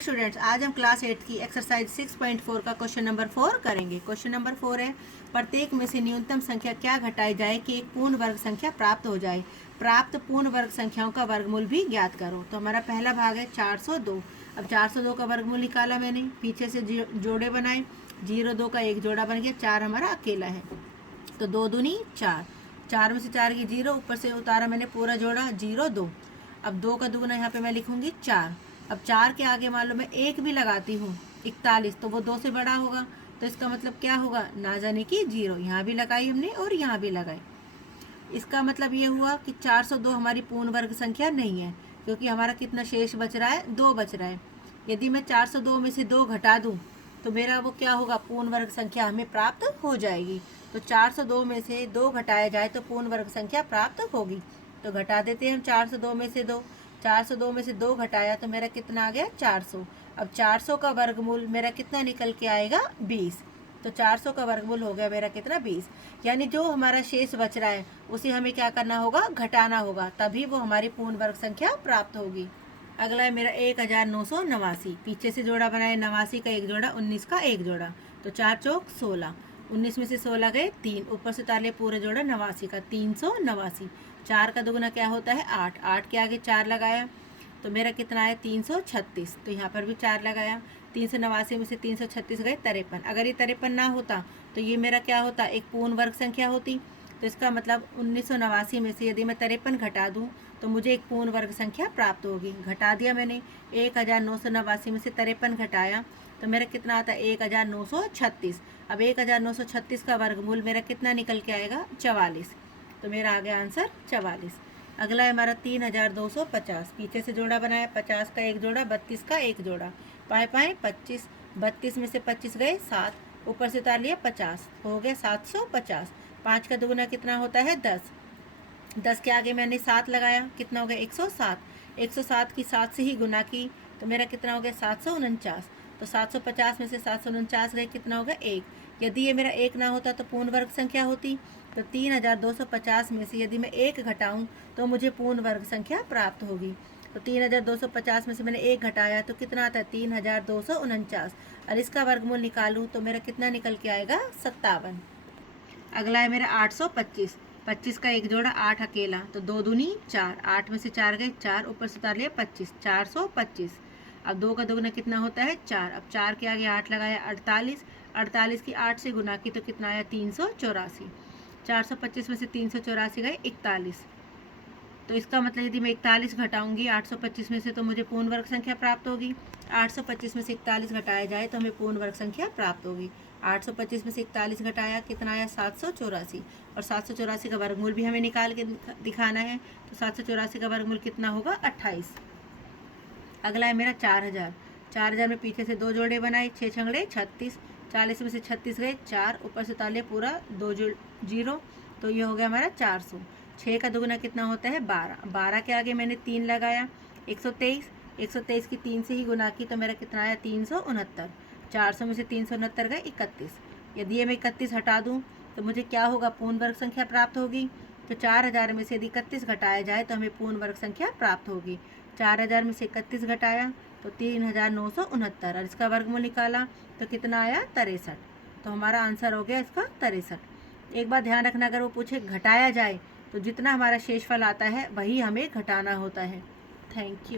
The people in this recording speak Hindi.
स्टूडेंट्स, आज हम क्लास 8 की एक्सरसाइज 6.4 का क्वेश्चन नंबर 4 करेंगे। क्वेश्चन नंबर 4 है, प्रत्येक में से न्यूनतम संख्या क्या घटाई जाए कि एक पूर्ण वर्ग संख्या प्राप्त हो जाए। प्राप्त पूर्ण वर्ग संख्याओं का वर्गमूल भी ज्ञात करो। तो हमारा पहला भाग है 402। अब 402 का वर्गमूल निकाला मैंने, पीछे से जोड़े बनाए, 0 2 का एक जोड़ा बन गया, 4 हमारा अकेला है, तो 2 दूनी 4, 4 में से 4 की 0, ऊपर से उतारा मैंने पूरा जोड़ा 0 2। अब 2 का दुगुना यहाँ पे मैं लिखूंगी 4। अब 4 के आगे मान लो मैं 1 भी लगाती हूँ 41, तो वो 2 से बड़ा होगा, तो इसका मतलब क्या होगा, ना जाने की 0 यहाँ भी लगाई हमने और यहाँ भी लगाई। इसका मतलब ये हुआ कि 402 हमारी पूर्ण वर्ग संख्या नहीं है, क्योंकि हमारा कितना शेष बच रहा है, 2 बच रहा है। यदि मैं 402 में से 2 घटा दूँ तो मेरा वो क्या होगा, पूर्ण वर्ग संख्या हमें प्राप्त हो जाएगी। तो 402 में से 2 घटाया जाए तो पूर्ण वर्ग संख्या प्राप्त होगी। तो घटा देते हैं हम 402 में से 2। 402 में से 2 घटाया तो मेरा कितना आ गया, 400। अब 400 का वर्गमूल मेरा कितना निकल के आएगा, 20। तो 400 का वर्गमूल हो गया मेरा कितना, 20। यानी जो हमारा शेष बच रहा है उसे हमें क्या करना होगा, घटाना होगा, तभी वो हमारी पूर्ण वर्ग संख्या प्राप्त होगी। अगला है मेरा 1989। पीछे से जोड़ा बनाया, 89 का एक जोड़ा, 19 का एक जोड़ा, तो 4 चौक 16, 19 में से 16 गए 3, ऊपर से उतार लिया पूरा जोड़ा 89 का, 389। 4 का दुगुना क्या होता है, 8, 8 के आगे 4 लगाया तो मेरा कितना आया, 336, तो यहाँ पर भी 4 लगाया, 389 में से 336 गए 53। अगर ये 53 ना होता तो ये मेरा क्या होता, एक पूर्ण वर्ग संख्या होती। तो इसका मतलब 1989 में से यदि मैं 53 घटा दूँ तो मुझे एक पूर्ण वर्ग संख्या प्राप्त होगी। घटा दिया मैंने, 1989 में से 53 घटाया तो मेरा कितना आता है, 1936। अब 1936 का वर्गमूल मेरा कितना निकल के आएगा, 44। तो मेरा आ गया आंसर 44। अगला है हमारा 3250। पीछे से जोड़ा बनाया, 50 का एक जोड़ा, 32 का एक जोड़ा, पाए पाए 25, 32 में से 25 गए 7, ऊपर से उतार लिया 50, हो गया 750। 5 का दुगुना कितना होता है, 10, 10 के आगे मैंने 7 लगाया, कितना हो गया, 107, 107 की 7 से ही गुना की तो मेरा कितना हो गया, 749। तो 750 में से 749 गए, कितना हो गया, 1। यदि ये मेरा 1 ना होता तो पूर्ण वर्ग संख्या होती। तो 3250 में से यदि मैं 1 घटाऊं तो मुझे पूर्ण वर्ग संख्या प्राप्त होगी। तो 3250 में से मैंने 1 घटाया तो कितना आता है, 3249, और इसका वर्गमूल निकालूं तो मेरा कितना निकल के आएगा, 57। अगला है मेरा 825। 25 का एक जोड़ा, 8 अकेला, तो 2 दूनी 4, 8 में से 4 गए 4, ऊपर से उतार लिया 25, 425। अब 2 का दोगुना कितना होता है, 4। अब 4 के आगे 8 लगाया, 48, 48 की 8 से गुना की तो कितना आया, 384। 425 में से 384 गए 41, तो इसका मतलब यदि मैं 41 घटाऊंगी 825 में से तो मुझे पूर्ण वर्ग संख्या प्राप्त होगी। 825 में से 41 घटाया जाए तो हमें पूर्ण वर्ग संख्या प्राप्त होगी। 825 में से 41 घटाया, कितना आया, 784, और 784 का वर्गमूल भी हमें निकाल के दिखाना है। तो 784 का वर्गमूल कितना होगा, 28। अगला है मेरा 4000। 4000 में पीछे से 2 जोड़े बनाए, 6 छंगड़े 36, 40 में से 36 गए 4, ऊपर से उतार लिया पूरा 2 जीरो, तो ये हो गया हमारा 400। 6 का दुगुना कितना होता है, 12, 12 के आगे मैंने 3 लगाया, 123, 123 की 3 से ही गुना की तो मेरा कितना आया, 369। 400 में से 369 गए 31। यदि ये मैं 31 हटा दूँ तो मुझे क्या होगा, पूर्ण वर्ग संख्या प्राप्त होगी। तो 4000 में से यदि 31 घटाया जाए तो हमें पूर्ण वर्ग संख्या प्राप्त होगी। 4000 में से 31 घटाया तो 3969, और इसका वर्गमूल निकाला तो कितना आया, 63। तो हमारा आंसर हो गया इसका 63। एक बात ध्यान रखना, अगर वो पूछे घटाया जाए तो जितना हमारा शेषफल आता है वही हमें घटाना होता है। Thank you.